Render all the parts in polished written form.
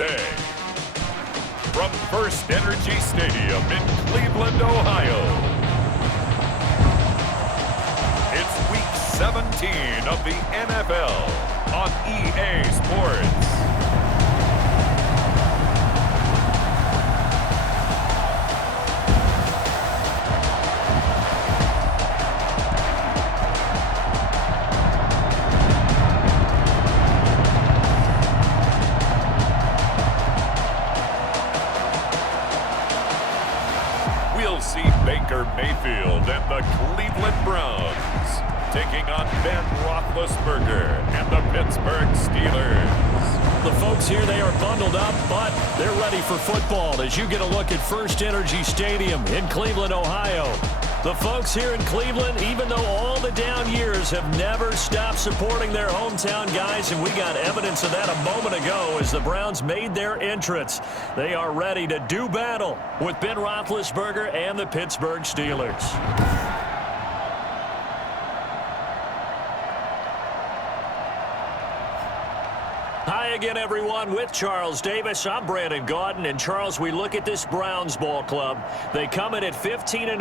Thursday. From First Energy Stadium in Cleveland, Ohio. It's Week 17 of the NFL on EA Sports. We'll see Baker Mayfield and the Cleveland Browns taking on Ben Roethlisberger and the Pittsburgh Steelers. The folks here, they are bundled up, but they're ready for football as you get a look at First Energy Stadium in Cleveland, Ohio. The folks here in Cleveland, even though all the down years, have never stopped supporting their hometown guys, and we got evidence of that a moment ago as the Browns made their entrance. They are ready to do battle with Ben Roethlisberger and the Pittsburgh Steelers. Hi again, everyone. With Charles Davis, I'm Brandon Gaudin. And, Charles, we look at this Browns ball club. They come in at 15-0,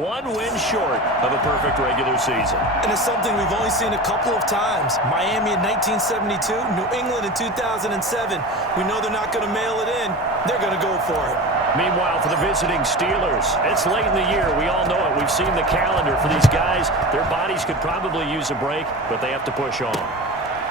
one win short of a perfect regular season. And it's something we've only seen a couple of times. Miami in 1972, New England in 2007. We know they're not going to mail it in. They're going to go for it. Meanwhile, for the visiting Steelers, it's late in the year. We all know it. We've seen the calendar for these guys. Their bodies could probably use a break, but they have to push on.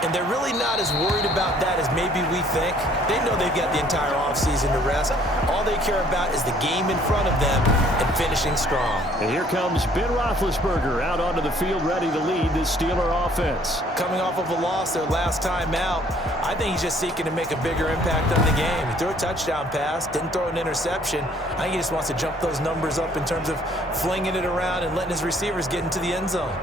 And they're really not as worried about that as maybe we think. They know they've got the entire offseason to rest. All they care about is the game in front of them and finishing strong. And here comes Ben Roethlisberger out onto the field ready to lead this Steeler offense. Coming off of a loss their last time out, I think he's just seeking to make a bigger impact on the game. He threw a touchdown pass, didn't throw an interception. I think he just wants to jump those numbers up in terms of flinging it around and letting his receivers get into the end zone.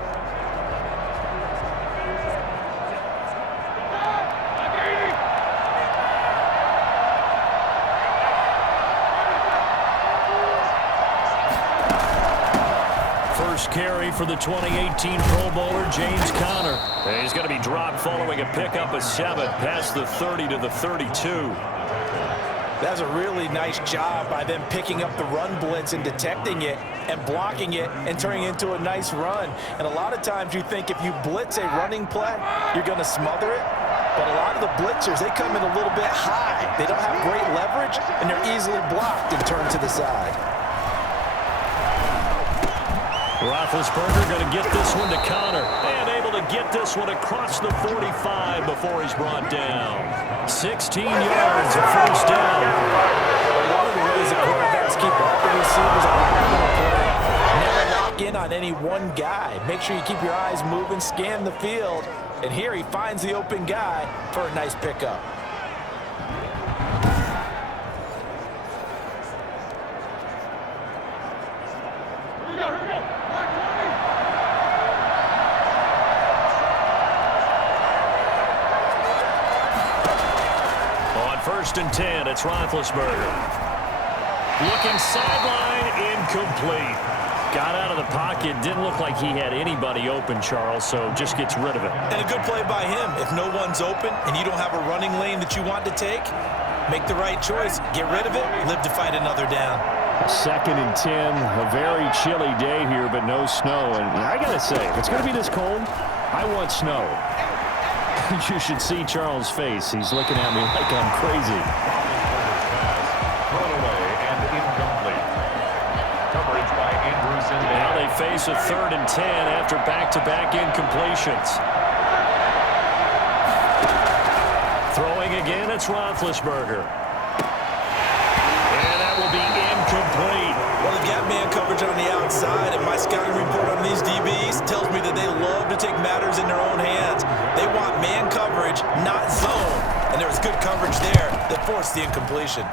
First carry for the 2018 Pro Bowler, James Conner. And he's going to be dropped following a pickup of 7 past the 30 to the 32. That's a really nice job by them picking up the run blitz and detecting it and blocking it and turning it into a nice run. And a lot of times you think if you blitz a running play, you're going to smother it. But a lot of the blitzers, they come in a little bit high. They don't have great leverage, and they're easily blocked and turned to the side. Roethlisberger going to get this one to Conner. And able to get this one across the 45 before he's brought down. 16 yards of first down. One of the ways the quarterbacks keep all the receivers alive in a play. Never lock in on any one guy. Make sure you keep your eyes moving, scan the field. And here he finds the open guy for a nice pickup. First and 10, it's Roethlisberger. Looking sideline, incomplete. Got out of the pocket, didn't look like he had anybody open, Charles, so just gets rid of it. And a good play by him. If no one's open and you don't have a running lane that you want to take, make the right choice. Get rid of it, live to fight another down. Second and 10, a very chilly day here, but no snow. And I got to say, if it's going to be this cold, I want snow. You should see Charles' face. He's looking at me like I'm crazy. Thrown away and incomplete. Coverage by Andrews. Now they face a 3rd and 10 after back-to-back incompletions. Throwing again, it's Roethlisberger. And that will be incomplete. Well, they've got man coverage on the outside, and my scouting report on these DBs tells me that they love to take matters in their own hands. They want man coverage, not zone. And there was good coverage there that forced the incompletion.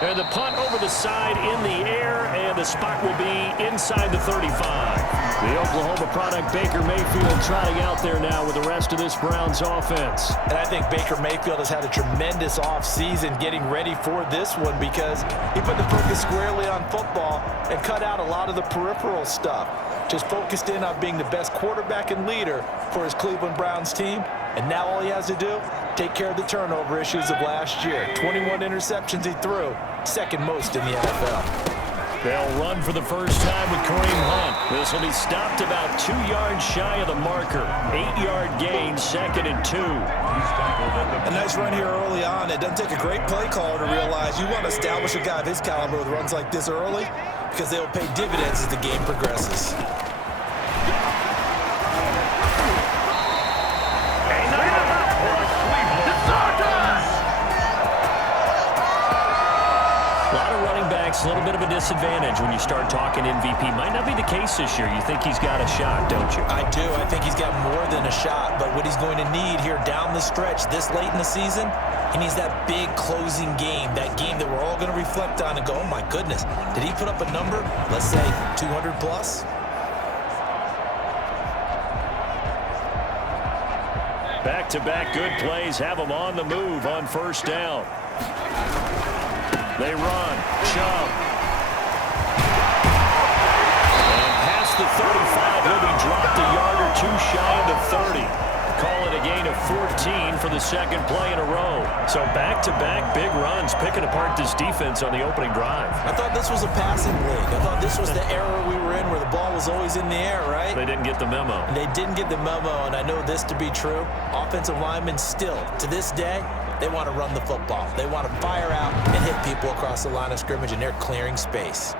And the punt over the side in the air, and the spot will be inside the 35. The Oklahoma product, Baker Mayfield, trotting out there now with the rest of this Browns offense. And I think Baker Mayfield has had a tremendous offseason getting ready for this one because he put the focus squarely on football and cut out a lot of the peripheral stuff. Just focused in on being the best quarterback and leader for his Cleveland Browns team. And now all he has to do take care of the turnover issues of last year. 21 interceptions he threw, second most in the NFL. They'll run for the first time with Kareem Hunt. This will be stopped about 2 yards shy of the marker. 8-yard gain, 2nd and 2. A nice run here early on. It doesn't take a great play caller to realize you want to establish a guy of his caliber with runs like this early because they'll pay dividends as the game progresses. A little bit of a disadvantage when you start talking MVP. Might not be the case this year. You think he's got a shot, don't you? I do. I think he's got more than a shot. But what he's going to need here down the stretch this late in the season, he needs that big closing game, that game that we're all going to reflect on and go, oh, my goodness, did he put up a number, let's say 200 plus? Back-to-back good plays have them on the move on first down. They run. Chubb. And past the 35, he'll be dropped a yard or two shy of the 30. Call it a gain of 14 for the second play in a row. So back-to-back big runs, picking apart this defense on the opening drive. I thought this was a passing league. I thought this was the era we were in where the ball was always in the air, right? They didn't get the memo. And they didn't get the memo, and I know this to be true. Offensive linemen still, to this day, they want to run the football. They want to fire out and hit people across the line of scrimmage, and they're clearing space.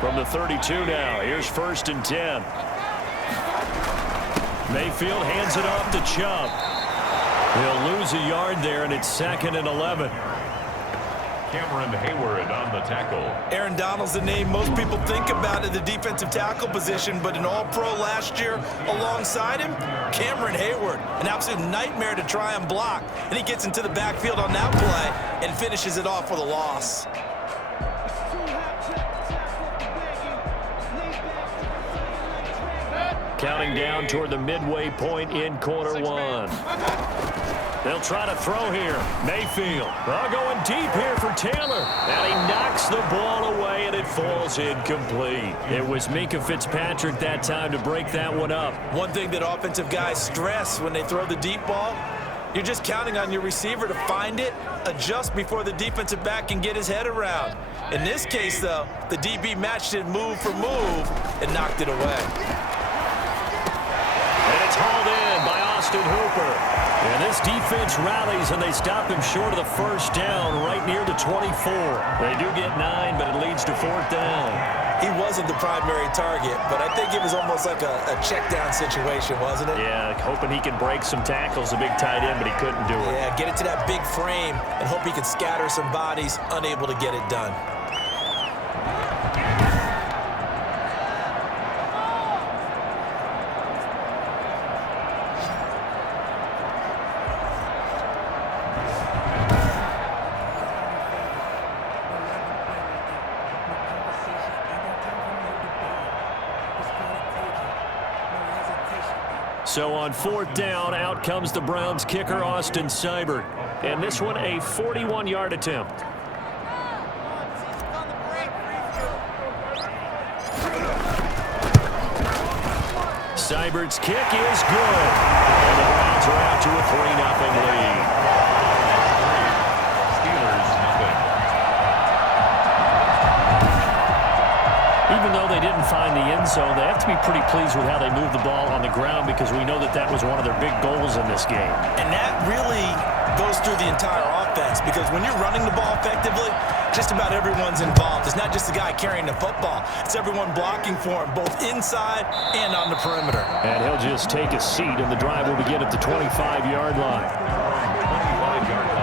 From the 32 now, here's 1st and 10. Mayfield hands it off to Chubb. He'll lose a yard there, and it's 2nd and 11. Cameron Hayward on the tackle. Aaron Donald's the name most people think about at the defensive tackle position, but an all-pro last year alongside him, Cameron Hayward, an absolute nightmare to try and block. And he gets into the backfield on that play and finishes it off with a loss. Counting down toward the midway point in quarter one. They'll try to throw here. Mayfield. Going deep here for Taylor. And he knocks the ball away, and it falls incomplete. It was Minkah Fitzpatrick that time to break that one up. One thing that offensive guys stress when they throw the deep ball, you're just counting on your receiver to find it, adjust before the defensive back can get his head around. In this case, though, the DB matched it move for move and knocked it away. And it's hauled in by Austin Hooper. And this defense rallies, and they stop him short of the first down right near the 24. They do get 9, but it leads to 4th down. He wasn't the primary target, but I think it was almost like a check down situation, wasn't it? Yeah, hoping he can break some tackles, a big tight end, but he couldn't do it. Yeah, get it to that big frame and hope he can scatter some bodies, unable to get it done. So on 4th down, out comes the Browns kicker, Austin Seibert. And this one, a 41-yard attempt. Seibert's kick is good. And the Browns are out to a 3-0 lead. Steelers, nothing. Even though they didn't find the end zone, they have to be pretty pleased with how they moved the ball on the ground because we know that was one of their big goals in this game. And that really goes through the entire offense because when you're running the ball effectively, just about everyone's involved. It's not just the guy carrying the football. It's everyone blocking for him, both inside and on the perimeter. And he'll just take a seat, and the drive will begin at the 25-yard line.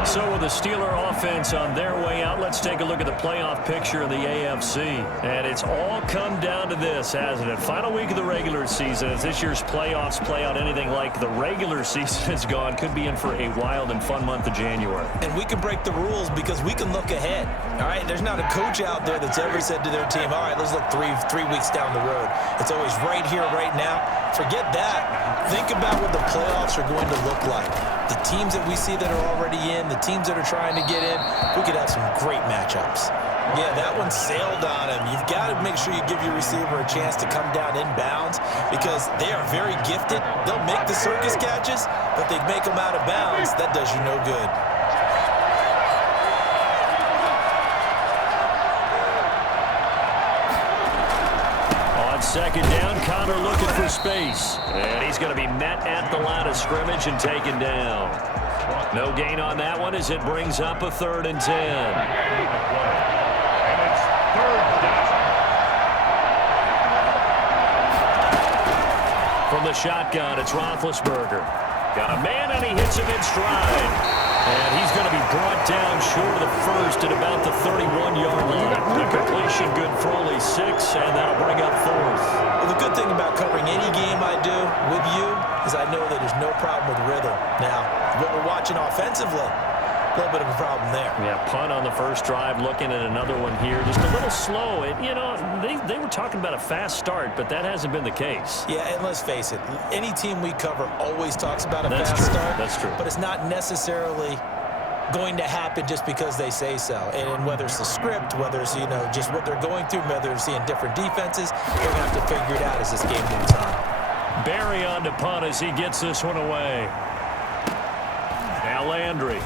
So with the Steeler offense on their way out, let's take a look at the playoff picture of the AFC. And it's all come down to this, hasn't it? Final week of the regular season. As this year's playoffs play out anything like the regular season has gone, could be in for a wild and fun month of January. And we can break the rules because we can look ahead. All right, there's not a coach out there that's ever said to their team, all right, let's look three weeks down the road. It's always right here, right now. Forget that. Think about what the playoffs are going to look like. the teams that we see that are already in, the teams that are trying to get in, we could have some great matchups. Yeah, that one sailed on him. You've got to make sure you give your receiver a chance to come down inbounds because they are very gifted. They'll make the circus catches, but they make them out of bounds. That does you no good. On second down, Connor looking for space. And he's going to be met at the line of scrimmage and taken down. No gain on that one as it brings up a 3rd and 10. From the shotgun, it's Roethlisberger. Got a man, and he hits him in stride. And he's going to be brought down short of the first at about the 31-yard line. The completion good for only 6, and that'll bring up 4th. Well, the good thing about covering any game I do with you is I know that there's no problem with rhythm. Now, what we're watching offensively, a little bit of a problem there. Yeah, punt on the first drive, looking at another one here. Just a little slow. They were talking about a fast start, but that hasn't been the case. Yeah, and let's face it, any team we cover always talks about a fast start. That's true. But it's not necessarily going to happen just because they say so. And whether it's the script, whether it's, just what they're going through, whether they're seeing different defenses, they're going to have to figure it out as this game moves on. Barry on to punt as he gets this one away. Now Landry.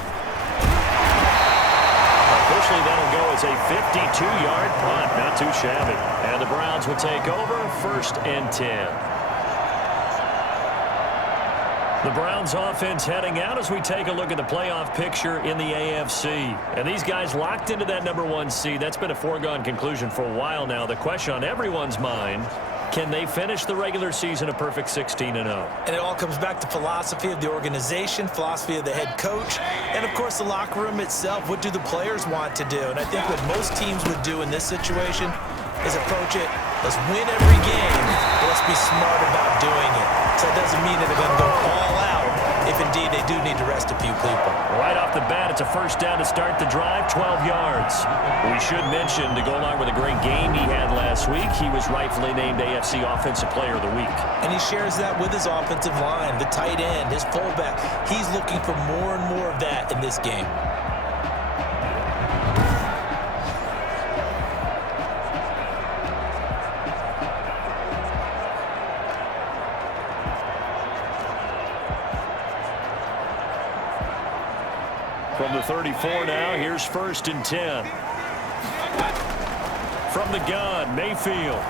Officially, that'll go as a 52-yard punt. Not too shabby. And the Browns will take over 1st and 10. The Browns offense heading out as we take a look at the playoff picture in the AFC. And these guys locked into that #1 seed. That's been a foregone conclusion for a while now. The question on everyone's mind, can they finish the regular season a perfect 16-0? And it all comes back to philosophy of the organization, philosophy of the head coach, and, of course, the locker room itself. What do the players want to do? And I think what most teams would do in this situation is approach it, let's win every game, but let's be smart about doing it. So it doesn't mean that they're going to go all out if, indeed, they do need to rest a few people. Right off the bat, it's a first down to start the drive, 12 yards. We should mention, to go along with a great game he had last week, he was rightfully named AFC Offensive Player of the Week. And he shares that with his offensive line, the tight end, his fullback. He's looking for more and more of that in this game. From the 34 now, here's 1st and 10. From the gun, Mayfield.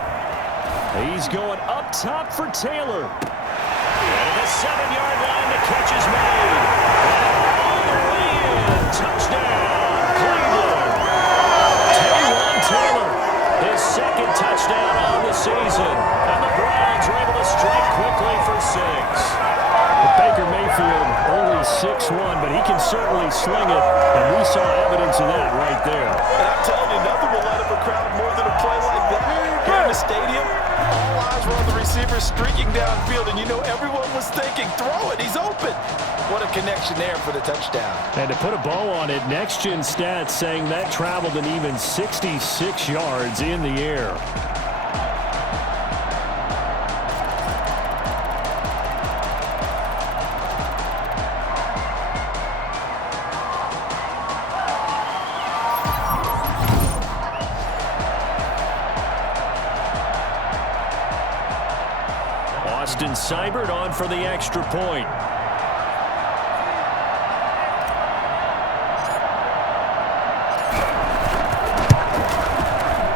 He's going up top for Taylor. And the 7-yard line, the catch is made. All the way in. Touchdown, Cleveland. Taywan Taylor, his 2nd touchdown on the season. And the Browns are able to strike quickly for 6. Baker Mayfield only 6'1", but he can certainly sling it, and we saw evidence of that right there. And I'm telling you, nothing will light up a crowd more than a play like that. Here in the stadium, all eyes were on the receiver streaking downfield, and everyone was thinking, throw it, he's open. What a connection there for the touchdown. And to put a bow on it, Next Gen Stats saying that traveled an even 66 yards in the air. Seibert on for the extra point.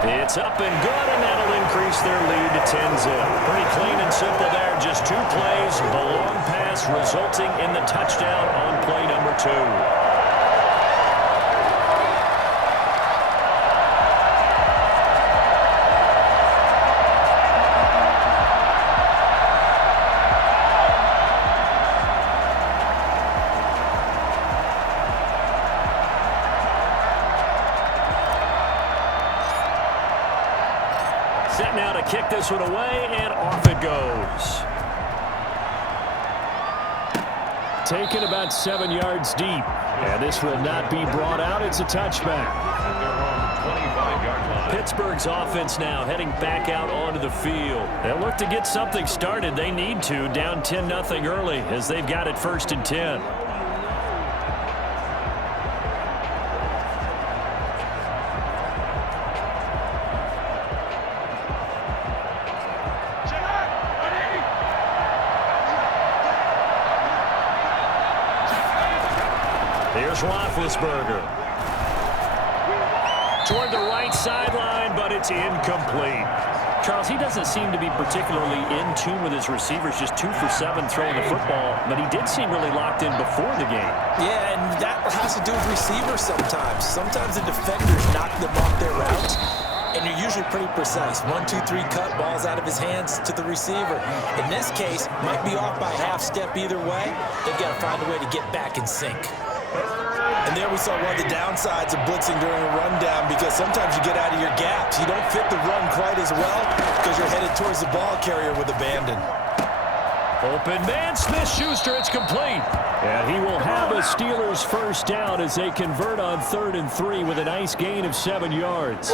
It's up and good, and that'll increase their lead to 10-zip. Pretty clean and simple there. Just 2 plays. The long pass resulting in the touchdown on play number 2. Set now to kick this one away, and off it goes. Taken about 7 yards deep. And this will not be brought out. It's a touchback. Pittsburgh's offense now heading back out onto the field. They'll look to get something started. They need to, down 10-0 early as they've got it 1st and 10. Here's Roethlisberger. Toward the right sideline, but it's incomplete. Charles, he doesn't seem to be particularly in tune with his receivers, just 2 for 7 throwing the football, but he did seem really locked in before the game. Yeah, and that has to do with receivers sometimes. Sometimes the defenders knock them off their routes, and you're usually pretty precise. 1, 2, 3 cut, balls out of his hands to the receiver. In this case, might be off by half step either way. They've got to find a way to get back in sync. And there we saw one of the downsides of blitzing during a rundown, because sometimes you get out of your gaps. You don't fit the run quite as well because you're headed towards the ball carrier with abandon. Open man, Smith-Schuster, it's complete. And he will have a Steelers first down as they convert on 3rd and 3 with a nice gain of 7 yards.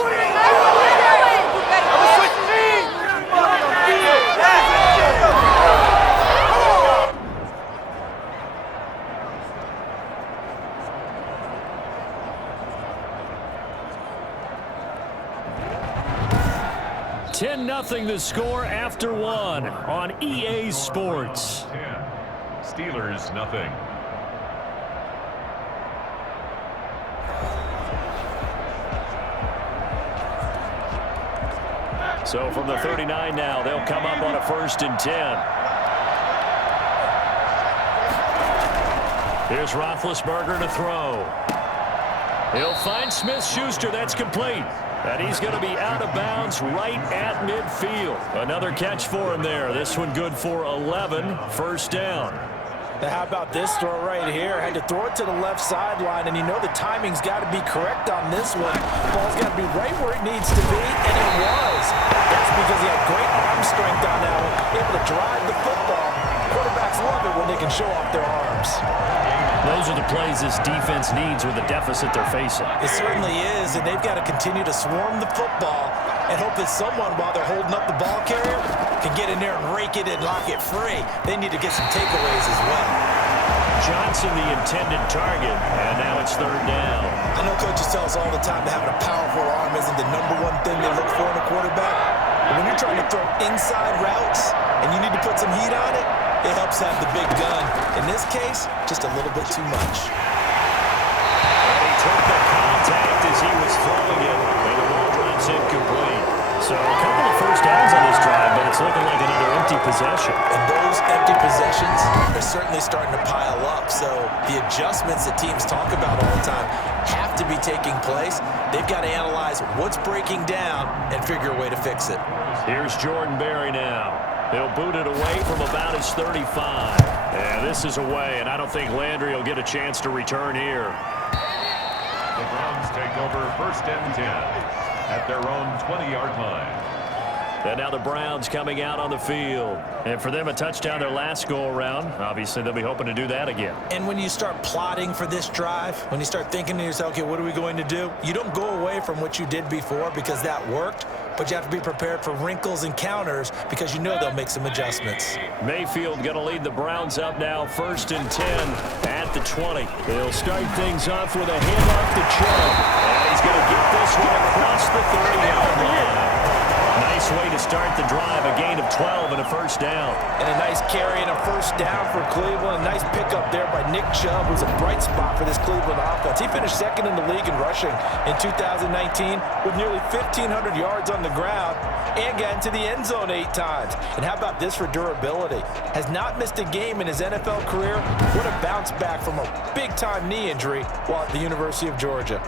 10-0 the score after 1 on EA Sports. 10. Steelers, nothing. So from the 39 now, they'll come up on a 1st and 10. Here's Roethlisberger to throw. He'll find Smith-Schuster. That's complete. And he's going to be out of bounds right at midfield. Another catch for him there. This one good for 11. First down. Now how about this throw right here? Had to throw it to the left sideline, and you know the timing's got to be correct on this one. Ball's got to be right where it needs to be, and it was. That's because he had great arm strength on that one, able to drive the football. Quarterbacks love it when they can show off their arms. Those are the plays this defense needs with the deficit they're facing. It certainly is, and they've got to continue to swarm the football and hope that someone, while they're holding up the ball carrier, can get in there and rake it and lock it free. They need to get some takeaways as well. Johnson, the intended target, and now it's 3rd down. I know coaches tell us all the time that having a powerful arm isn't the #1 thing they look for in a quarterback. But when you're trying to throw inside routes and you need to put some heat on it, it helps have the big gun. In this case, just a little bit too much. And he took the contact as he was throwing it, and the ball drops incomplete. So a couple of first downs on this drive, but it's looking like another empty possession. And those empty possessions are certainly starting to pile up. So the adjustments that teams talk about all the time have to be taking place. They've got to analyze what's breaking down and figure a way to fix it. Here's Jordan Berry now. He'll boot it away from about his 35. And this is away, and I don't think Landry will get a chance to return here. The Browns take over 1st and 10 at their own 20-yard line. And now the Browns coming out on the field. And for them, a touchdown their last go-around. Obviously, they'll be hoping to do that again. And when you start plotting for this drive, when you start thinking to yourself, okay, what are we going to do? You don't go away from what you did before because that worked, but you have to be prepared for wrinkles and counters because you know they'll make some adjustments. Mayfield going to lead the Browns up now, 1st and 10 at the 20. They'll start things off with a handoff to Chubb. And he's going to get this one across the 30-yard line. Nice way to start the drive, a gain of 12 and a first down. And a nice carry and a first down for Cleveland. A nice pickup there by Nick Chubb, who's a bright spot for this Cleveland offense. He finished 2nd in the league in rushing in 2019 with nearly 1,500 yards on the ground and got into the end zone 8 times. And how about this for durability? Has not missed a game in his NFL career. What a bounce back from a big-time knee injury while at the University of Georgia.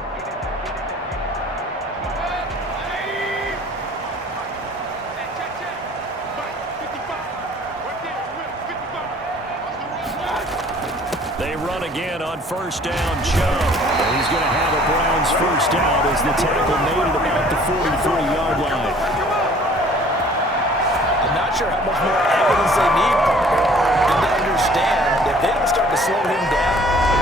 They run again on first down, Chubb. And he's going to have a Browns first down as the tackle made it about the 43-yard line. I'm not sure how much more evidence they need, partner, and to understand that if they don't start to slow him down,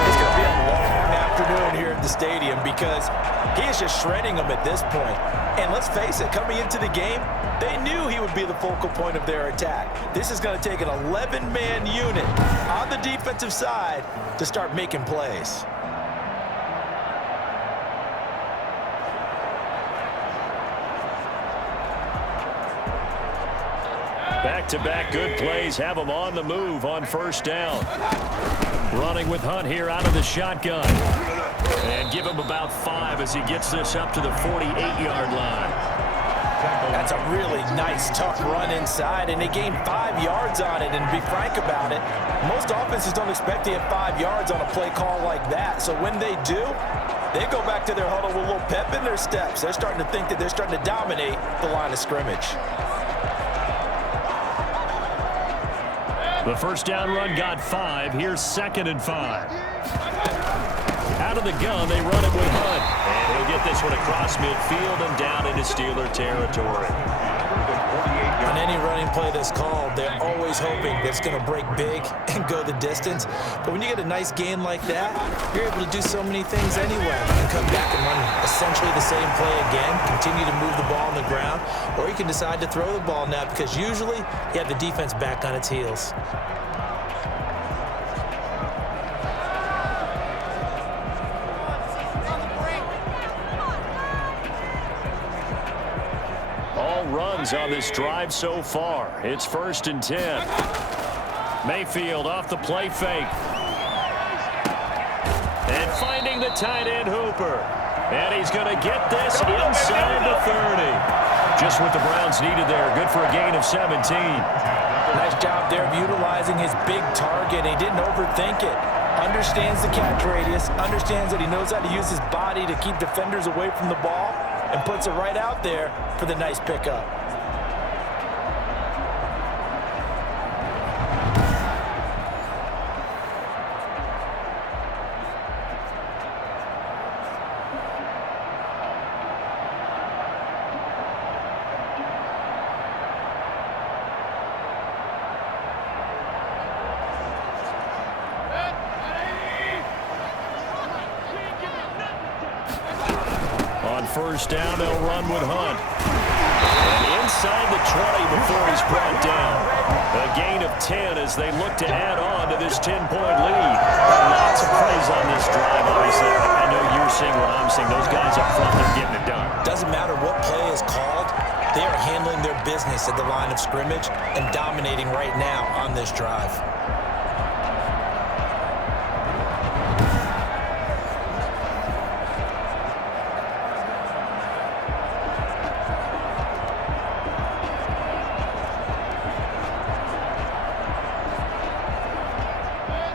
it's going to be a long afternoon here at the stadium because he is just shredding them at this point. And let's face it, coming into the game, they knew he would be the focal point of their attack. This is going to take an 11-man unit on the defensive side to start making plays. Back-to-back good plays have him on the move on first down. Running with Hunt here out of the shotgun. And give him about 5 as he gets this up to the 48-yard line. That's a really nice, tough run inside, and they gained 5 yards on it. And to be frank about it, most offenses don't expect to get 5 yards on a play call like that. So when they do, they go back to their huddle with a little pep in their steps. They're starting to think that they're starting to dominate the line of scrimmage. The first down run got 5. Here's 2nd and 5. Out of the gun, they run it with Hunt. And he'll get this one across midfield and down into Steeler territory. On any running play that's called, they're always hoping that it's going to break big and go the distance. But when you get a nice gain like that, you're able to do so many things anyway. You can come back and run essentially the same play again, continue to move the ball on the ground, or you can decide to throw the ball now because usually you have the defense back on its heels. Runs on this drive so far. It's 1st and 10. Mayfield off the play fake. And finding the tight end Hooper. And he's going to get this inside the 30. Just what the Browns needed there. Good for a gain of 17. Nice job there of utilizing his big target. He didn't overthink it. Understands the catch radius. Understands that he knows how to use his body to keep defenders away from the ball. And puts it right out there for the nice pickup. First down, they'll run with Hunt. And inside the 20 before he's brought down. A gain of 10 as they look to add on to this 10-point lead. Lots of plays on this drive, obviously. I know you're seeing what I'm seeing. Those guys up front, they're getting it done. Doesn't matter what play is called. They are handling their business at the line of scrimmage and dominating right now on this drive.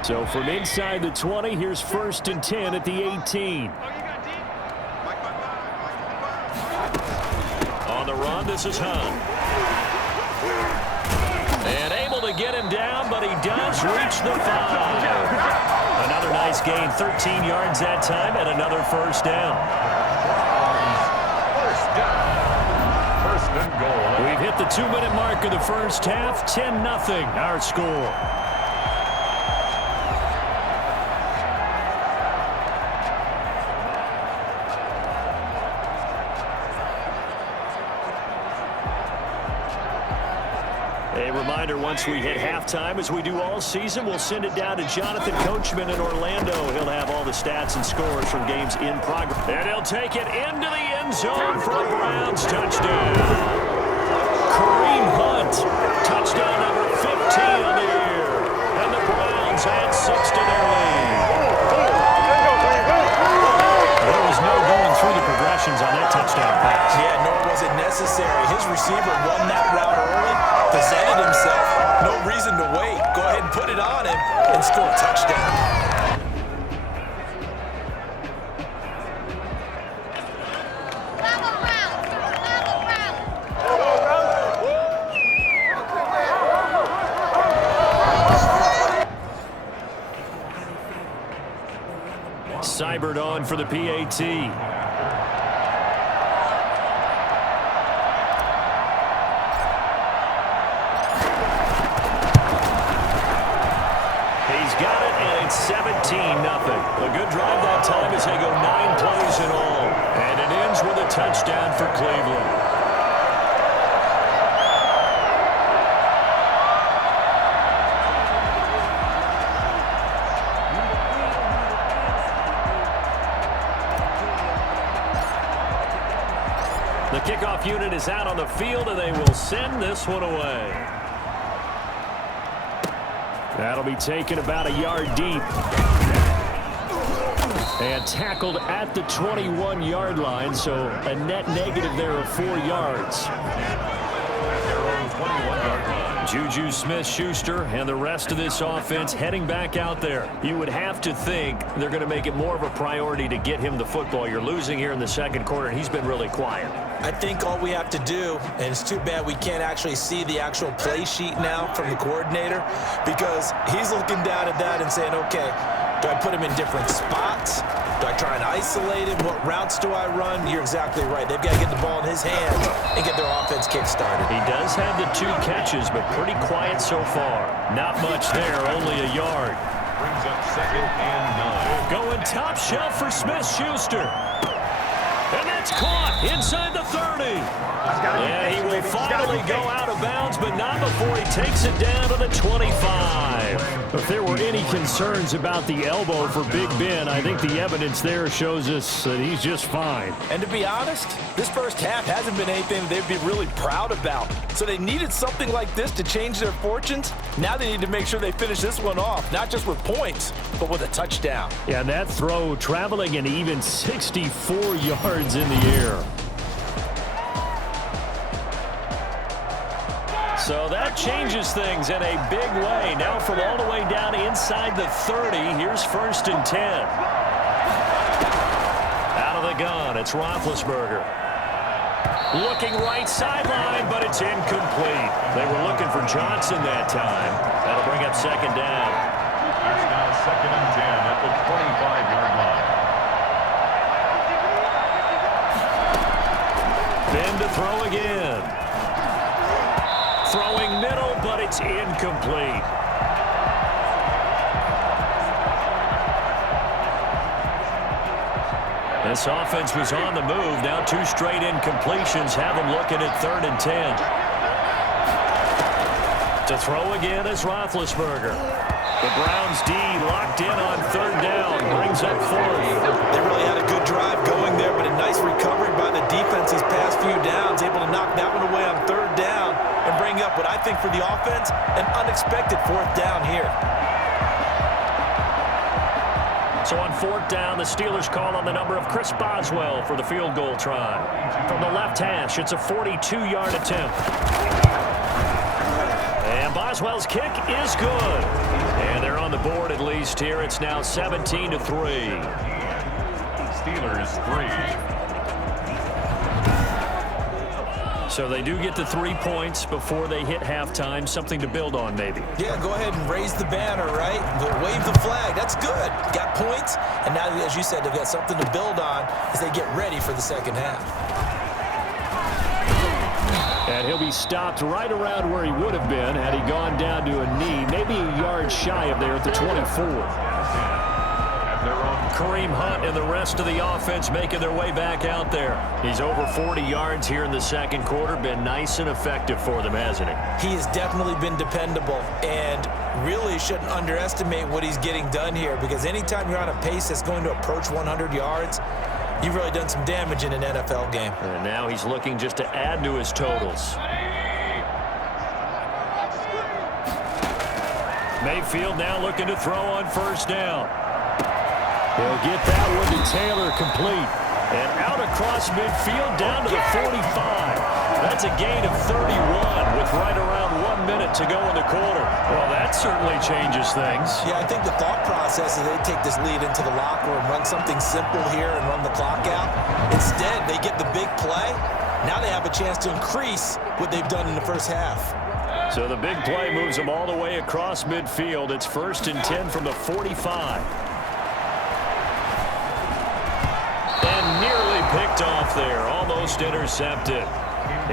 So from inside the 20, here's 1st and 10 at the 18. On the run, this is Hunt. And able to get him down, but he does reach the 5. Another nice gain, 13 yards that time, and another first down. First and goal. We've hit the 2-minute mark of the first half, 10-0 our score. A reminder, once we hit halftime, as we do all season, we'll send it down to Jonathan Coachman in Orlando. He'll have all the stats and scores from games in progress. And he'll take it into the end zone for a Browns touchdown. Kareem Hunt, touchdown number 15 on the year. And the Browns add 6 to their lead. There was no going through the progressions on that touchdown pass. Yeah, nor was it necessary. His receiver won that route early, presented himself, no reason to wait. Go ahead and put it on him and score a touchdown. Seibert on for the PAT. He's got it, and it's 17-0. A good drive that time as they go 9 plays in all. And it ends with a touchdown for Cleveland. The kickoff unit is out on the field, and they will send this one away. That'll be taken about a yard deep. And tackled at the 21-yard line, so a net negative there of 4 yards. Juju Smith-Schuster and the rest of this offense heading back out there. You would have to think they're going to make it more of a priority to get him the football. You're losing here in the second quarter, and he's been really quiet. I think all we have to do, and it's too bad we can't actually see the actual play sheet now from the coordinator, because he's looking down at that and saying, okay, do I put him in different spots? Do I try and isolate him? What routes do I run? You're exactly right. They've got to get the ball in his hands and get their offense kick-started. He does have the 2 catches, but pretty quiet so far. Not much there, only a yard. Brings up 2nd and 9. Going top shelf for Smith-Schuster. And that's caught inside the 30. Yeah, he will finally go out of bounds, but not before he takes it down to the 25. If there were any concerns about the elbow for Big Ben, I think the evidence there shows us that he's just fine. And to be honest, this first half hasn't been anything they'd be really proud about. So they needed something like this to change their fortunes. Now they need to make sure they finish this one off, not just with points, but with a touchdown. Yeah, that throw traveling an even 64 yards in the air. So that changes things in a big way. Now from all the way down inside the 30, here's 1st and 10. Out of the gun, it's Roethlisberger. Looking right sideline, but it's incomplete. They were looking for Johnson that time. That'll bring up 2nd down. It's now 2nd and 10 at the 25-yard line. Ben to throw again. Throwing middle, but it's incomplete. This offense was on the move. Now 2 straight incompletions have them looking at 3rd and 10. To throw again is Roethlisberger. The Browns D locked in on 3rd down. Brings up 4th. They really had a good drive going there, but a nice recovery by the defense these past few downs. Able to knock that one away on 3rd down and bring up what I think for the offense, an unexpected 4th down here. So on 4th down, the Steelers call on the number of Chris Boswell for the field goal try. From the left hash, it's a 42-yard attempt. And Boswell's kick is good. And they're on the board at least here. It's now 17-3. Steelers 3. So they do get the 3 points before they hit halftime. Something to build on, maybe. Yeah, go ahead and raise the banner, right? Wave the flag. That's good. Got points. And now, as you said, they've got something to build on as they get ready for the second half. And he'll be stopped right around where he would have been had he gone down to a knee, maybe a yard shy of there at the 24. Kareem Hunt and the rest of the offense making their way back out there. He's over 40 yards here in the second quarter. Been nice and effective for them, hasn't he? He has definitely been dependable and really shouldn't underestimate what he's getting done here, because anytime you're on a pace that's going to approach 100 yards, you've really done some damage in an NFL game. And now he's looking just to add to his totals. Mayfield now looking to throw on 1st down. He'll get that one to Taylor complete. And out across midfield down to the 45. That's a gain of 31 with right around 1 minute to go in the quarter. Well, that certainly changes things. Yeah, I think the thought process is they take this lead into the locker room, run something simple here and run the clock out. Instead, they get the big play. Now they have a chance to increase what they've done in the first half. So the big play moves them all the way across midfield. It's 1st and 10 from the 45. Nearly picked off there, almost intercepted.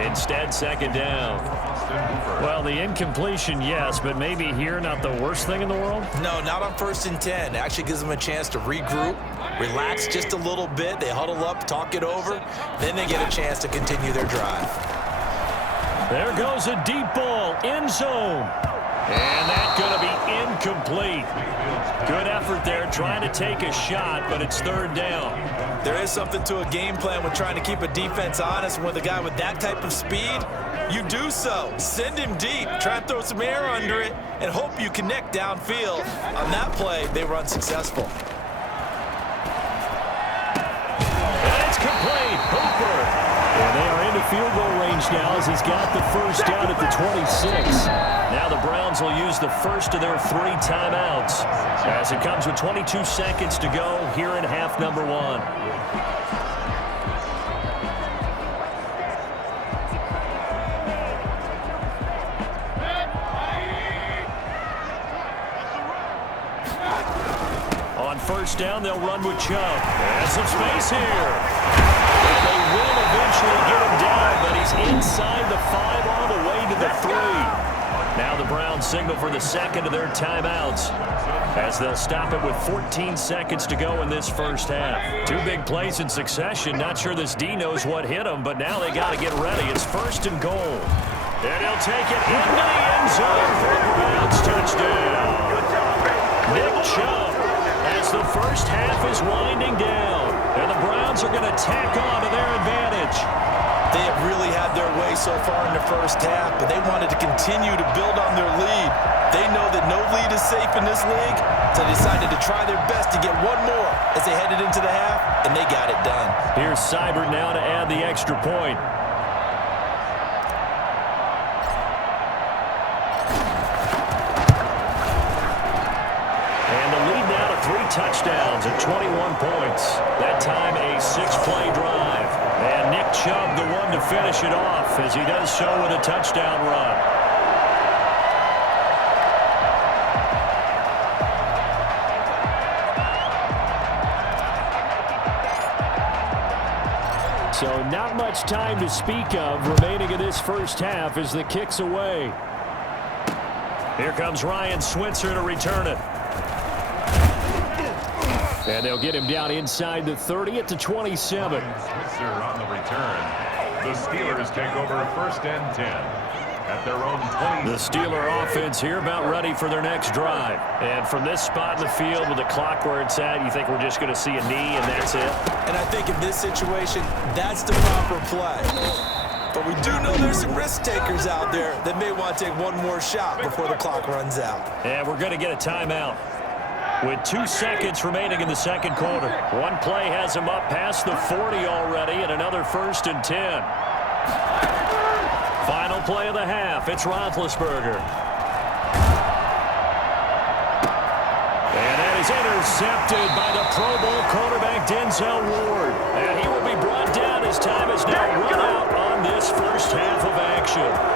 Instead, 2nd down. Well, the incompletion, yes, but maybe here not the worst thing in the world? No, not on 1st and 10. It actually gives them a chance to regroup, relax just a little bit. They huddle up, talk it over. Then they get a chance to continue their drive. There goes a deep ball, end zone. And that's going to be incomplete. Good effort there trying to take a shot, but it's 3rd down. There is something to a game plan when trying to keep a defense honest. With a guy with that type of speed, you do so. Send him deep, try and throw some air under it, and hope you connect downfield. On that play, they run successful. And it's complete. Hooper. And they are into field goal range now as he's got the first down at the 26. Now the Browns will use the first of their 3 timeouts as it comes with 22 seconds to go here in half number 1. On first down, they'll run with Chubb. And some space here. And they will eventually get him down, but he's inside the 5 all the way to the 3. Now the Browns signal for the second of their timeouts as they'll stop it with 14 seconds to go in this first half. 2 big plays in succession. Not sure this D knows what hit him, but now they got to get ready. It's first and goal. And he'll take it into the end zone for a Browns touchdown. Nick Chubb as the first half is winding down. And the Browns are going to tack on to their advantage. They have really had their way so far in the first half, but they wanted to continue to build on their lead. They know that no lead is safe in this league, so they decided to try their best to get one more as they headed into the half, and they got it done. Here's Seibert now to add the extra point. And the lead now to 3 touchdowns at 21 points. That time a 6-play drive. And Nick Chubb, the one to finish it off, as he does so with a touchdown run. So not much time to speak of remaining in this first half as the kick's away. Here comes Ryan Switzer to return it. And they'll get him down inside the 30 at the 27. Switzer on the return. The Steelers take over first and 10 at their own 20. The Steeler offense here about ready for their next drive. And from this spot in the field with the clock where it's at, you think we're just going to see a knee and that's it? And I think in this situation, that's the proper play. But we do know there's some risk takers out there that may want to take one more shot before the clock runs out. And we're going to get a timeout with 2 seconds remaining in the second quarter. One play has him up past the 40 already, and another first and 10. Final play of the half. It's Roethlisberger. And that is intercepted by the Pro Bowl quarterback Denzel Ward. And he will be brought down as time is now run out on this first half of action.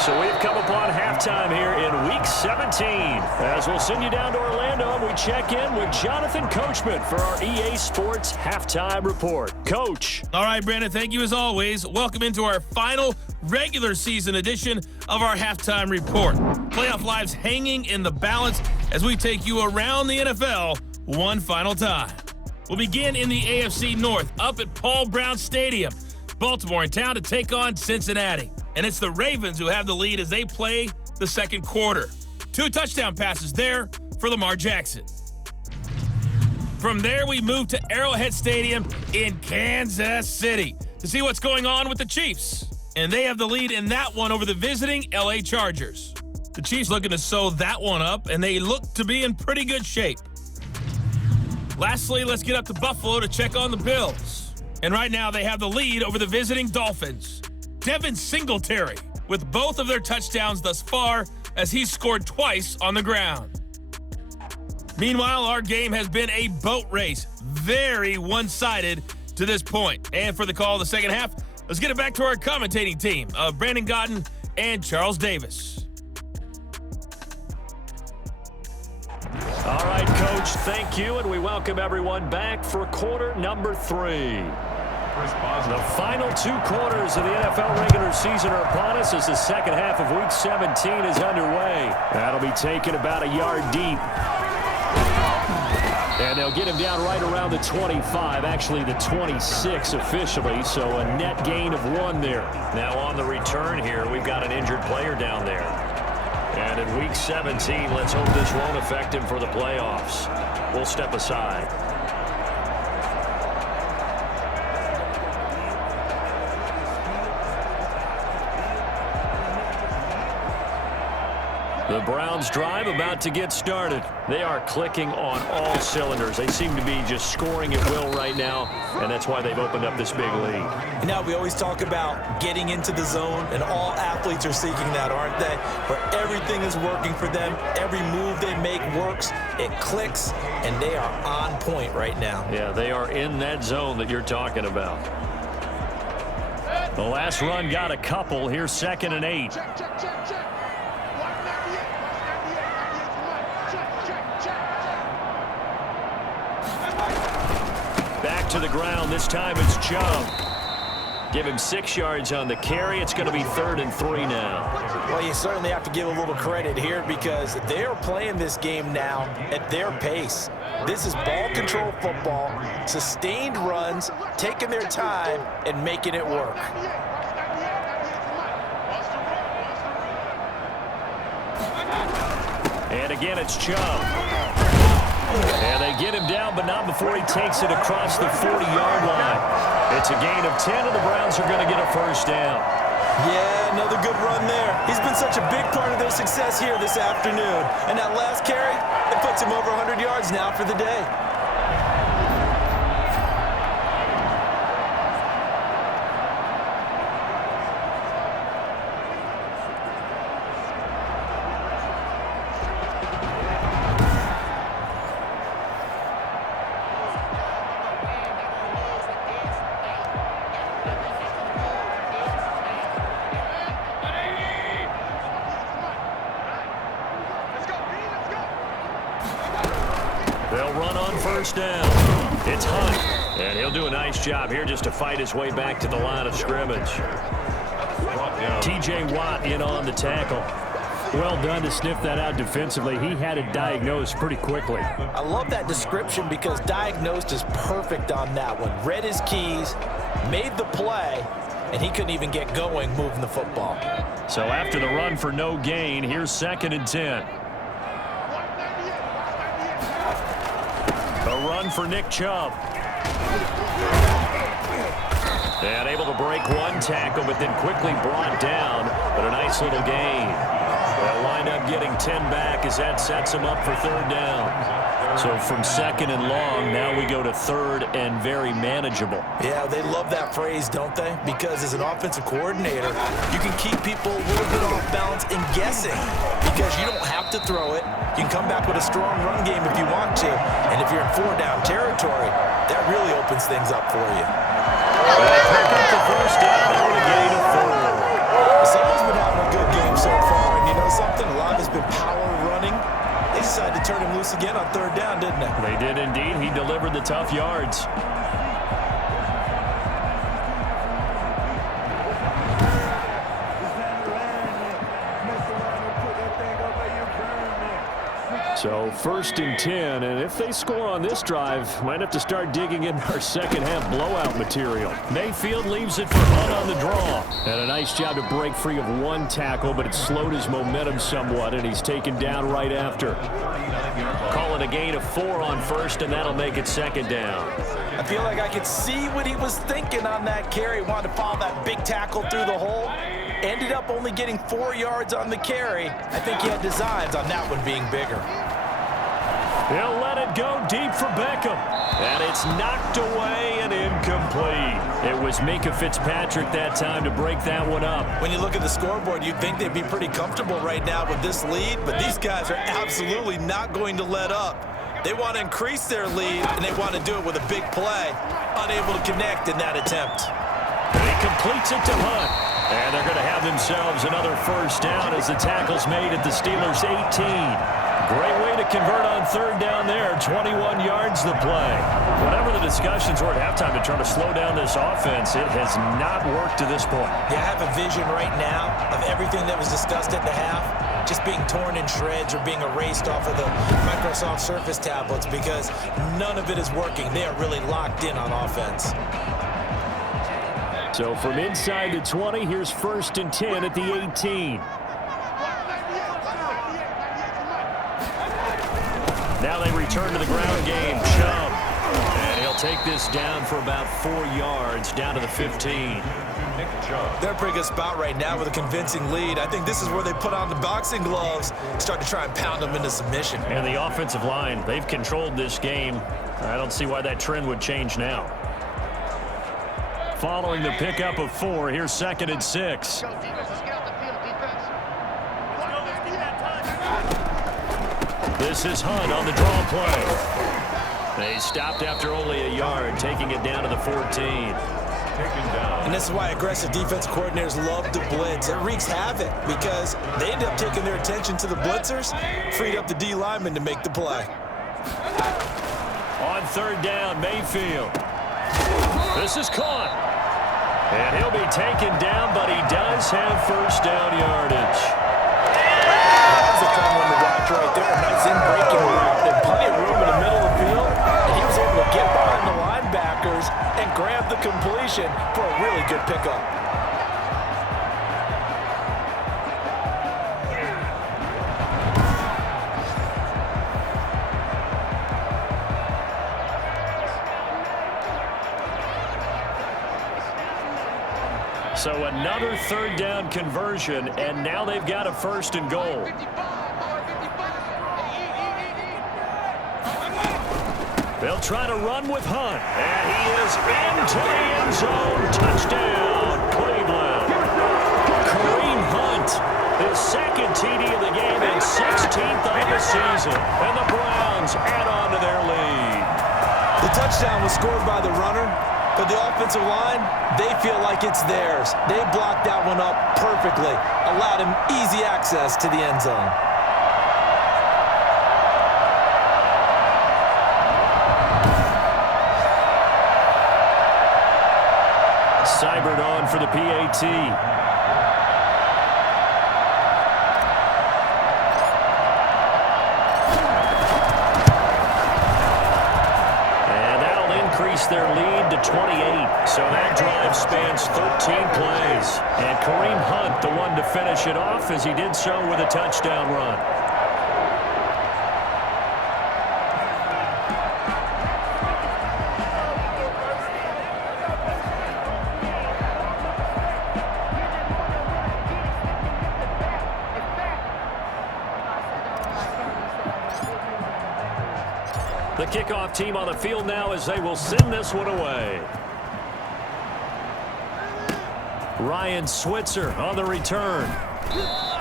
So we've come upon halftime here in Week 17. As we'll send you down to Orlando, and we check in with Jonathan Coachman for our EA Sports Halftime Report. Coach. All right, Brandon, thank you as always. Welcome into our final regular season edition of our Halftime Report. Playoff lives hanging in the balance as we take you around the NFL one final time. We'll begin in the AFC North up at Paul Brown Stadium. Baltimore in town to take on Cincinnati. And it's the Ravens who have the lead as they play the second quarter. 2 touchdown passes there for Lamar Jackson. From there, we move to Arrowhead Stadium in Kansas City to see what's going on with the Chiefs. And they have the lead in that one over the visiting LA Chargers. The Chiefs looking to sew that one up, and they look to be in pretty good shape. Lastly, let's get up to Buffalo to check on the Bills. And right now, they have the lead over the visiting Dolphins. Devin Singletary with both of their touchdowns thus far as he's scored twice on the ground. Meanwhile, our game has been a boat race, very one-sided to this point. And for the call of the second half, let's get it back to our commentating team of Brandon Godden and Charles Davis. All right, Coach, thank you, and we welcome everyone back for quarter number 3. The final 2 quarters of the NFL regular season are upon us as the second half of Week 17 is underway. That'll be taken about a yard deep. And they'll get him down right around the 25, actually the 26 officially, so a net gain of 1 there. Now on the return here, we've got an injured player down there. And in Week 17, let's hope this won't affect him for the playoffs. We'll step aside. The Browns drive about to get started. They are clicking on all cylinders. They seem to be just scoring at will right now, and that's why they've opened up this big lead. And now we always talk about getting into the zone, and all athletes are seeking that, aren't they? Where everything is working for them. Every move they make works. It clicks, and they are on point right now. Yeah, they are in that zone that you're talking about. The last run got a couple. Here's 2nd and 8. Back to the ground. This time it's Chubb. Give him 6 yards on the carry. It's going to be 3rd and 3 now. Well, you certainly have to give a little credit here because they're playing this game now at their pace. This is ball control football, sustained runs, taking their time and making it work. And again, it's Chubb. And they get him down, but not before he takes it across the 40-yard line. It's a gain of 10, and the Browns are going to get a first down. Yeah, another good run there. He's been such a big part of their success here this afternoon. And that last carry, it puts him over 100 yards now for the day. They'll run on first down. It's Hunt, and he'll do a nice job here just to fight his way back to the line of scrimmage. T.J. Watt in on the tackle. Well done to sniff that out defensively. He had it diagnosed pretty quickly. I love that description because diagnosed is perfect on that one. Read his keys, made the play, and he couldn't even get going moving the football. So after the run for no gain, here's 2nd and 10. A run for Nick Chubb. And able to break one tackle, but then quickly brought down. But a nice little gain. They'll wind up getting 10 back as that sets them up for 3rd down. So from 2nd and long, now we go to 3rd and very manageable. Yeah, they love that phrase, don't they? Because as an offensive coordinator, you can keep people a little bit off balance and guessing because you don't have to throw it. You can come back with a strong run game if you want to. And if you're in 4-down territory, that really opens things up for you. Pick up the first down over the gain of 4. Someone's been having a good game so far. And you know something? A lot has been power running. They decided to turn him loose again on 3rd down, didn't they? They did indeed. He delivered the tough yards. So 1st and 10, and if they score on this drive, might have to start digging in our second-half blowout material. Mayfield leaves it for Hunt on the draw. And a nice job to break free of one tackle, but it slowed his momentum somewhat, and he's taken down right after. Call it a gain of 4 on 1st, and that'll make it 2nd down. I feel like I could see what he was thinking on that carry. Wanted to follow that big tackle through the hole. Ended up only getting 4 yards on the carry. I think he had designs on that one being bigger. He'll let it go deep for Beckham. And it's knocked away and incomplete. It was Minkah Fitzpatrick that time to break that one up. When you look at the scoreboard, you'd think they'd be pretty comfortable right now with this lead, but these guys are absolutely not going to let up. They want to increase their lead, and they want to do it with a big play. Unable to connect in that attempt. And he completes it to Hunt. And they're going to have themselves another first down as the tackle's made at the Steelers' 18. Great way to convert on 3rd down there. 21 yards the play. Whatever the discussions were at halftime to try to slow down this offense, it has not worked to this point. Yeah, I have a vision right now of everything that was discussed at the half just being torn in shreds or being erased off of the Microsoft Surface tablets because none of it is working. They are really locked in on offense. So from inside the 20, here's 1st and 10 at the 18. Now they return to the ground game. Chubb. And he'll take this down for about 4 yards, down to the 15. They're in a pretty good spot right now with a convincing lead. I think this is where they put on the boxing gloves, start to try and pound them into submission. And the offensive line, they've controlled this game. I don't see why that trend would change now. Following the pickup of 4, here's 2nd and 6. This is Hunt on the draw play. They stopped after only a yard, taking it down to the 14. And this is why aggressive defense coordinators love to blitz. It wreaks havoc because they end up taking their attention to the blitzers, freed up the D lineman to make the play. On 3rd down, Mayfield. This is caught. And he'll be taken down, but he does have 1st down yardage. That's a fun one to watch right there. Nice in-breaking route. There's plenty of room in the middle of the field, and he was able to get behind the linebackers and grab the completion for a really good pickup. So another 3rd down conversion, and now they've got a 1st and goal. They'll try to run with Hunt, and he is into the end zone. Touchdown, Cleveland. Kareem Hunt, his 2nd TD of the game and 16th of the season. And the Browns add on to their lead. The touchdown was scored by the runner, but the offensive line, they feel like it's theirs. They blocked that one up perfectly, allowed him easy access to the end zone. Seibert on for the PAT. Their lead to 28, so that drive spans 13 plays. And Kareem Hunt, the one to finish it off, as he did so with a touchdown run. The kickoff team on the field now as they will send this one away. Ryan Switzer on the return.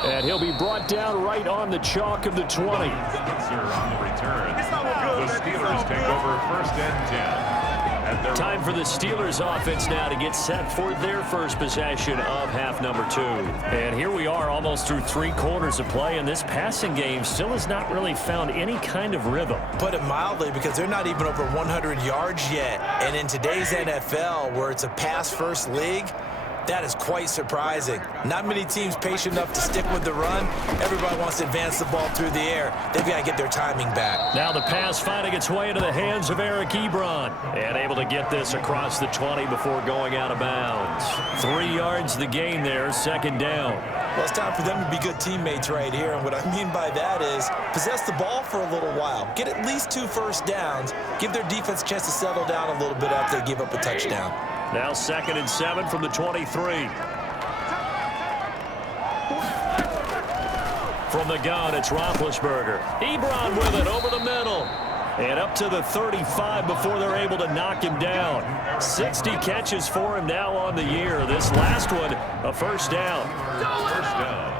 And he'll be brought down right on the chalk of the 20. Switzer on the return. The Steelers take over 1st and 10. Time for the Steelers offense now to get set for their first possession of half number 2. And here we are almost through 3 quarters of play, and this passing game still has not really found any kind of rhythm. Put it mildly, because they're not even over 100 yards yet. And in today's NFL, where it's a pass-first league, that is quite surprising. Not many teams patient enough to stick with the run. Everybody wants to advance the ball through the air. They've got to get their timing back. Now the pass finding its way into the hands of Eric Ebron. And able to get this across the 20 before going out of bounds. 3 yards the gain there, 2nd down. Well, it's time for them to be good teammates right here. And what I mean by that is possess the ball for a little while. Get at least 2 first downs. Give their defense a chance to settle down a little bit after they give up a touchdown. Now 2nd and 7 from the 23. From the gun, it's Roethlisberger. Ebron with it over the middle. And up to the 35 before they're able to knock him down. 60 catches for him now on the year. This last one, a 1st down. 1st down.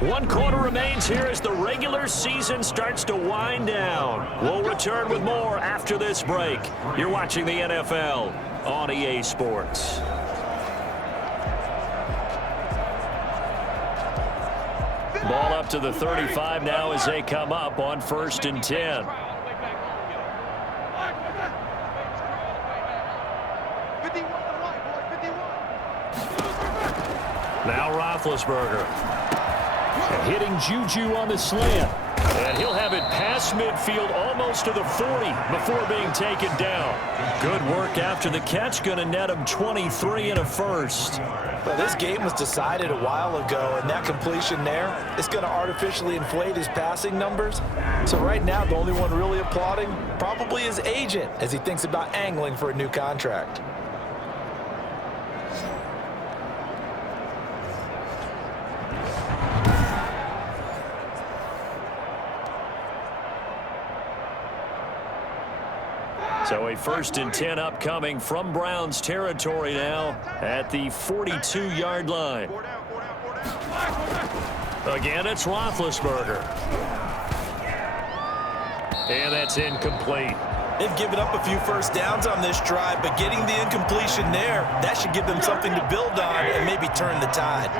One quarter remains here as the regular season starts to wind down. We'll return with more after this break. You're watching the NFL on EA Sports. Ball up to the 35 now as they come up on 1st and 10. Now Roethlisberger. And hitting Juju on the slant. And he'll have it past midfield almost to the 40 before being taken down. Good work after the catch. Going to net him 23 and a first. Well, this game was decided a while ago, and that completion there is going to artificially inflate his passing numbers. So right now, the only one really applauding probably his agent as he thinks about angling for a new contract. So a 1st and 10 upcoming from Browns territory now at the 42-yard line. Again, it's Roethlisberger. And that's incomplete. They've given up a few first downs on this drive, but getting the incompletion there, that should give them something to build on and maybe turn the tide.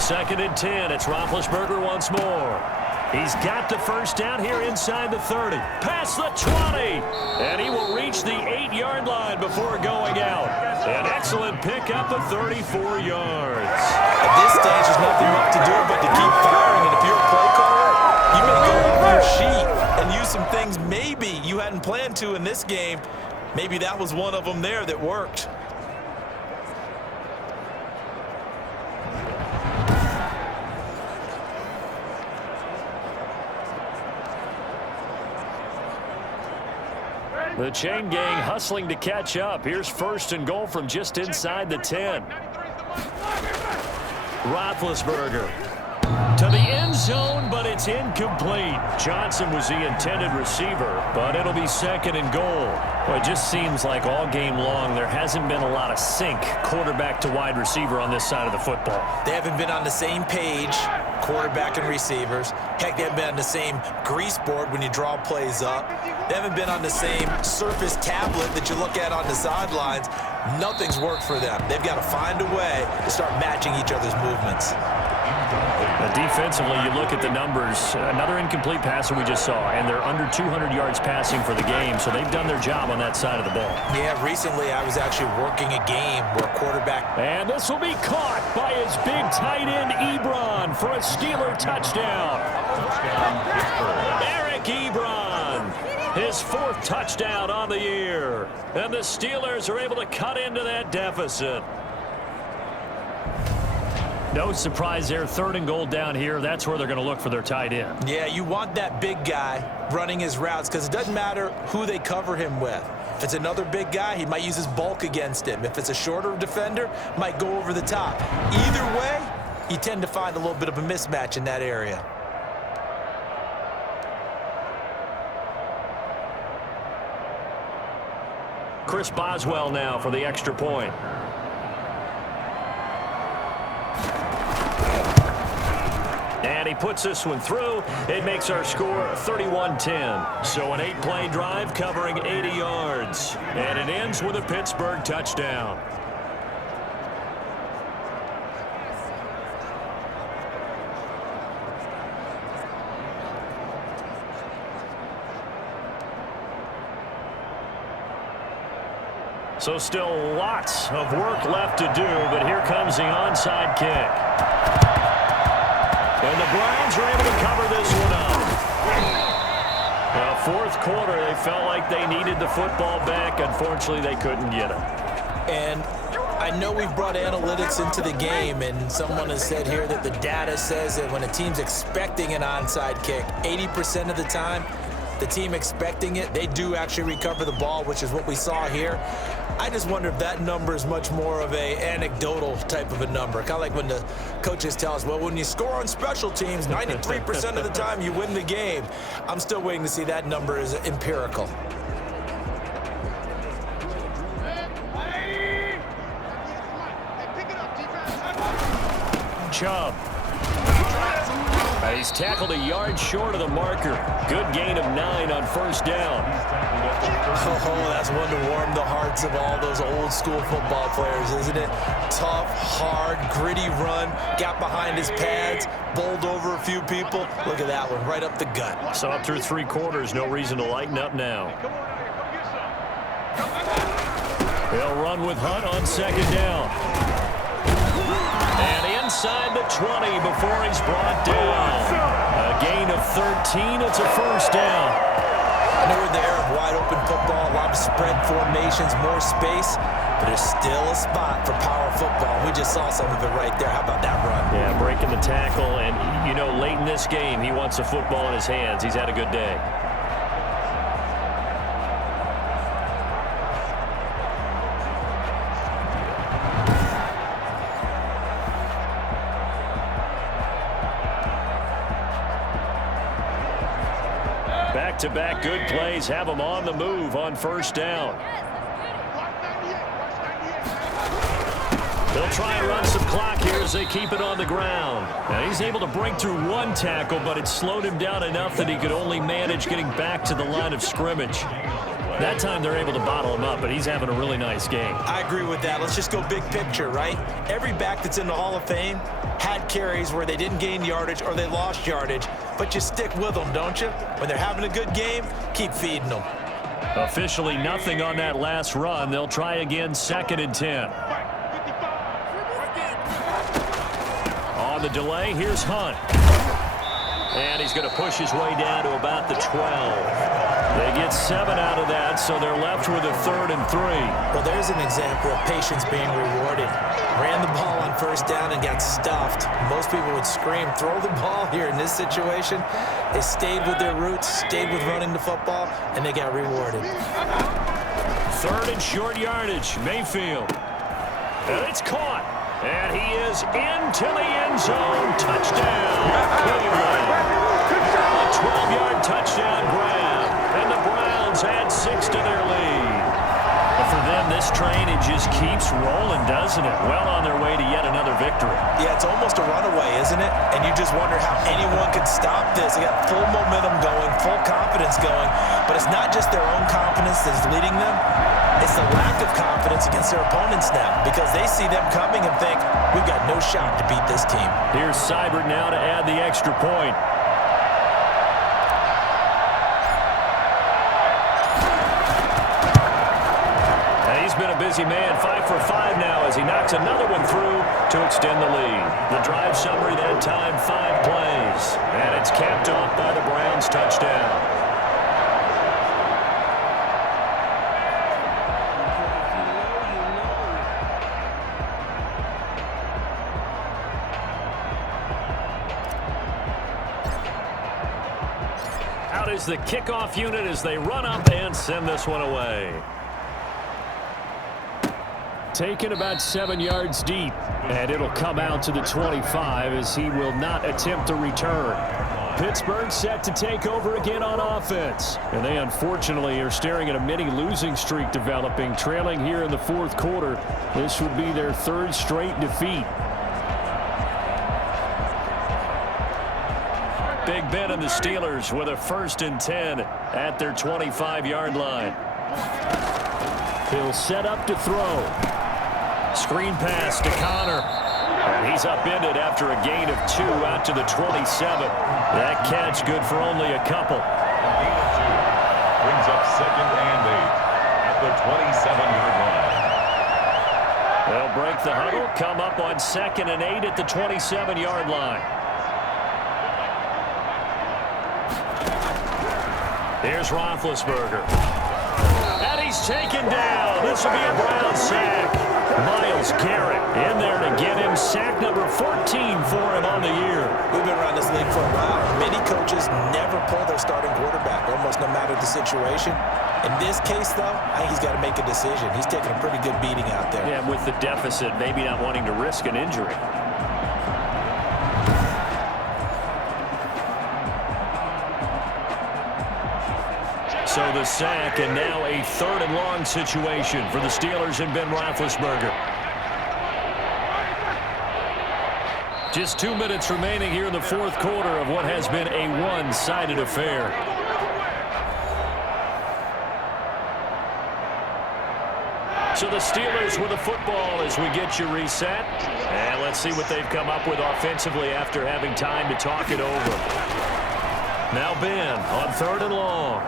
Second and 10. It's Roethlisberger once more. He's got the first down here inside the 30. Past the 20. And he will reach the 8-yard line before going out. An excellent pickup of 34 yards. At this stage, there's nothing left to do but to keep firing. And if you're a play caller, you may go over your sheet and use some things maybe you hadn't planned to in this game. Maybe that was one of them there that worked. The chain gang hustling to catch up. Here's 1st and goal from just inside the 10. Roethlisberger to the end zone, but it's incomplete. Johnson was the intended receiver, but it'll be 2nd and goal. Well, it just seems like all game long there hasn't been a lot of sync quarterback to wide receiver on this side of the football. They haven't been on the same page, quarterback and receivers. Heck, they haven't been on the same grease board when you draw plays up. They haven't been on the same surface tablet that you look at on the sidelines. Nothing's worked for them. They've got to find a way to start matching each other's movements. Defensively, you look at the numbers. Another incomplete passer we just saw, and they're under 200 yards passing for the game, so they've done their job on that side of the ball. Yeah, recently I was actually working a game where a quarterback... And this will be caught by his big tight end, Ebron, for a Steeler touchdown. Eric Ebron, his 4th touchdown on the year. And the Steelers are able to cut into that deficit. No surprise there. 3rd and goal down here. That's where they're going to look for their tight end. Yeah, you want that big guy running his routes because it doesn't matter who they cover him with. If it's another big guy, he might use his bulk against him. If it's a shorter defender, might go over the top. Either way, you tend to find a little bit of a mismatch in that area. Chris Boswell now for the extra point. And he puts this one through. It makes our score 31-10. So an 8-play drive covering 80 yards. And it ends with a Pittsburgh touchdown. So still lots of work left to do, but here comes the onside kick. And the Browns are able to cover this one up. Well, 4th quarter, they felt like they needed the football back. Unfortunately, they couldn't get it. And I know we've brought analytics into the game, and someone has said here that the data says that when a team's expecting an onside kick, 80% of the time, the team expecting it, they do actually recover the ball, which is what we saw here. I just wonder if that number is much more of a anecdotal type of a number. Kind of like when the coaches tell us, well, when you score on special teams, 93% of the time you win the game. I'm still waiting to see that number is empirical. Chubb. He's tackled a yard short of the marker. Good gain of 9 on 1st down. Oh, that's one to warm the hearts of all those old school football players, isn't it? Tough, hard, gritty run. Got behind his pads, bowled over a few people. Look at that one, right up the gut. So up through 3 quarters, no reason to lighten up now. They'll run with Hunt on second down. And inside the 20 before he's brought down. A gain of 13. It's a first down. I know we're in the era of wide-open football, a lot of spread formations, more space, but there's still a spot for power football. We just saw some of it right there. How about that run? Yeah, breaking the tackle, and, you know, late in this game, he wants the football in his hands. He's had a good day. Back-to-back good plays have him on the move on first down. They'll try and run some clock here as they keep it on the ground. Now, he's able to break through one tackle, but it slowed him down enough that he could only manage getting back to the line of scrimmage. That time they're able to bottle him up, but he's having a really nice game. I agree with that. Let's just go big picture, right? Every back that's in the Hall of Fame had carries where they didn't gain yardage or they lost yardage, but you stick with them, don't you? When they're having a good game, keep feeding them. Officially nothing on that last run. They'll try again, 2nd and 10. On the delay, here's Hunt. And he's going to push his way down to about the 12. They get 7 out of that, so they're left with a 3rd and 3. Well, there's an example of patience being rewarded. Ran the ball on first down and got stuffed. Most people would scream, throw the ball here in this situation. They stayed with their roots, stayed with running the football, and they got rewarded. 3rd and short yardage, Mayfield. And it's caught. And he is into the end zone. Touchdown, Cleveland. A 12-yard touchdown grab. And the Browns add 6 to their lead. But for them, this train, it just keeps rolling, doesn't it? Well on their way to yet another victory. Yeah, it's almost a runaway, isn't it? And you just wonder how anyone could stop this. They got full momentum going, full confidence going. But it's not just their own confidence that's leading them. It's the lack of confidence against their opponents now because they see them coming and think, we've got no shot to beat this team. Here's Seibert now to add the extra point. He's been a busy man, 5 for 5 now as he knocks another one through to extend the lead. The drive summary that time, 5 plays. And it's capped off by the Browns touchdown. Out is the kickoff unit as they run up and send this one away. Taken about 7 yards deep, and it'll come out to the 25 as he will not attempt a return. Pittsburgh set to take over again on offense, and they unfortunately are staring at a mini losing streak developing, trailing here in the 4th quarter. This would be their 3rd straight defeat. Big Ben and the Steelers with a 1st and 10 at their 25-yard line. He'll set up to throw. Screen pass to Connor. And he's upended after a gain of 2 out to the 27. That catch good for only a couple. Brings up 2nd and 8 at the 27-yard line. They'll break the huddle, come up on 2nd and 8 at the 27-yard line. Here's Roethlisberger. And he's taken down. This will be a Brown sack. Myles Garrett in there to get him sack number 14 for him on the year. We've been around this league for a while. Many coaches never pull their starting quarterback, almost no matter the situation. In this case, though, I think he's got to make a decision. He's taking a pretty good beating out there. Yeah, with the deficit, maybe not wanting to risk an injury. So the sack, and now a 3rd and long situation for the Steelers and Ben Roethlisberger. Just 2 minutes remaining here in the 4th quarter of what has been a one-sided affair. So the Steelers with the football as we get you reset. And let's see what they've come up with offensively after having time to talk it over. Now Ben on 3rd and long.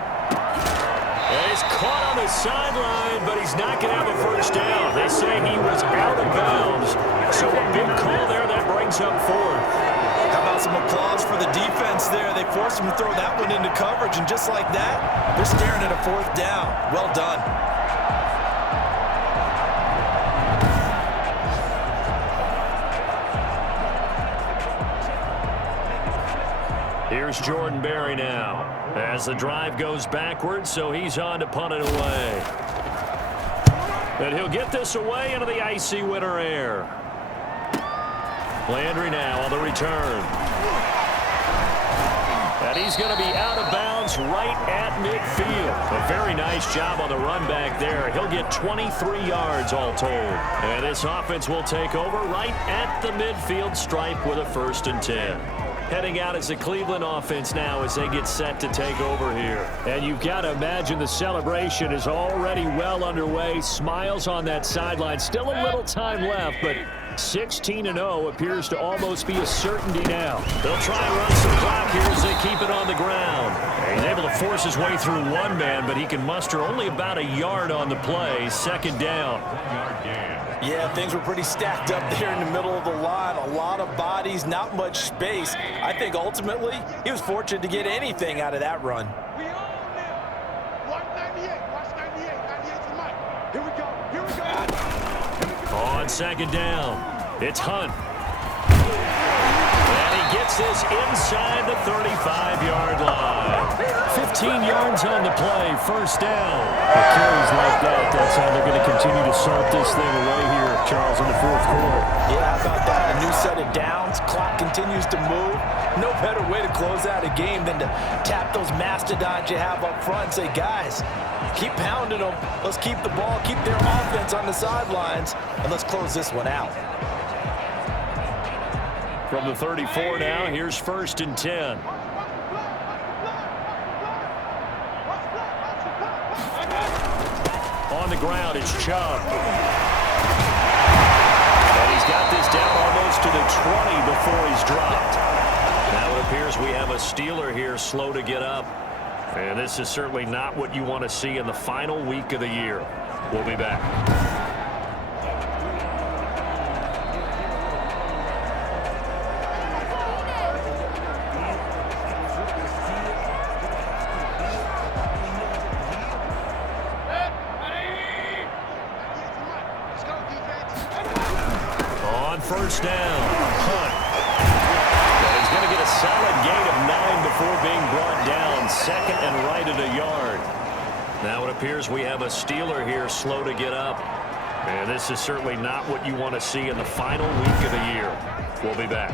And he's caught on the sideline, but he's not going to have a first down. They say he was out of bounds. So a big call there. That brings up fourth. How about some applause for the defense there? They forced him to throw that one into coverage, and just like that, they're staring at a fourth down. Well done. Here's Jordan Berry now as the drive goes backwards, so he's on to punt it away. And he'll get this away into the icy winter air. Landry now on the return. And he's going to be out of bounds right at midfield. A very nice job on the run back there. He'll get 23 yards all told. And this offense will take over right at the midfield stripe with a 1st and 10. Heading out as the Cleveland offense now as they get set to take over here. And you've got to imagine the celebration is already well underway. Smiles on that sideline. Still a little time left, but 16-0 appears to almost be a certainty now. They'll try and run some clock here as they keep it on the ground. He's able to force his way through one man, but he can muster only about a yard on the play. 2nd down. Yeah, things were pretty stacked up there in the middle of the line. A lot of bodies, not much space. I think ultimately he was fortunate to get anything out of that run. We own them. Watch 98. Watch 98. 98's the mic. Here we go. Here we go. On 2nd down, it's Hunt. And he gets this inside the 35-yard line. 15 yards on the play, 1st down. With carries like that, that's how they're going to continue to sort this thing away here, Charles, in the 4th quarter. Yeah, how about that? A new set of downs. Clock continues to move. No better way to close out a game than to tap those mastodons you have up front and say, guys, keep pounding them. Let's keep the ball, keep their offense on the sidelines, and let's close this one out. From the 34 now, here's 1st and 10. On the ground, it's Chubb. And he's got this down almost to the 20 before he's dropped. Now it appears we have a Steeler here slow to get up. And this is certainly not what you want to see in the final week of the year. We'll be back. On 1st down, Hunt. And he's going to get a solid gain of 9 before being brought down. 2nd and right at a yard. Now it appears we have a Steeler here slow to get up. And this is certainly not what you want to see in the final week of the year. We'll be back.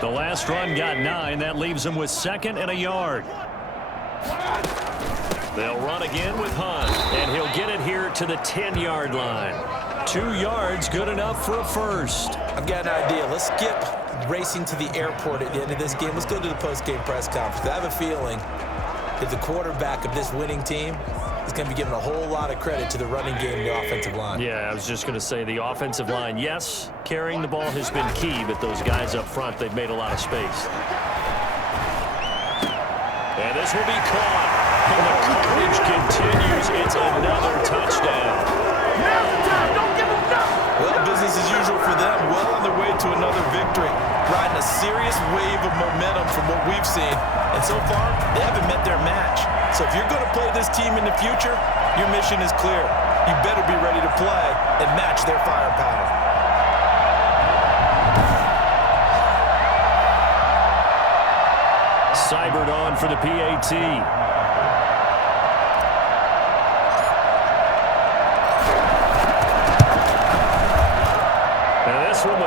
The last run got 9. That leaves him with 2nd and a yard. They'll run again with Hunt, and he'll get it here to the 10-yard line. 2 yards, good enough for a 1st. I've got an idea. Let's skip racing to the airport at the end of this game. Let's go to the post-game press conference. I have a feeling that the quarterback of this winning team is going to be given a whole lot of credit to the running game and the offensive line. Yeah, I was just going to say the offensive line, yes, carrying the ball has been key, but those guys up front, they've made a lot of space. And this will be caught. And the coverage continues. It's another touchdown. Well, business as usual for them. Well on their way to another victory. Riding a serious wave of momentum from what we've seen. And so far, they haven't met their match. So if you're going to play this team in the future, your mission is clear. You better be ready to play and match their firepower. Seibert on for the PAT.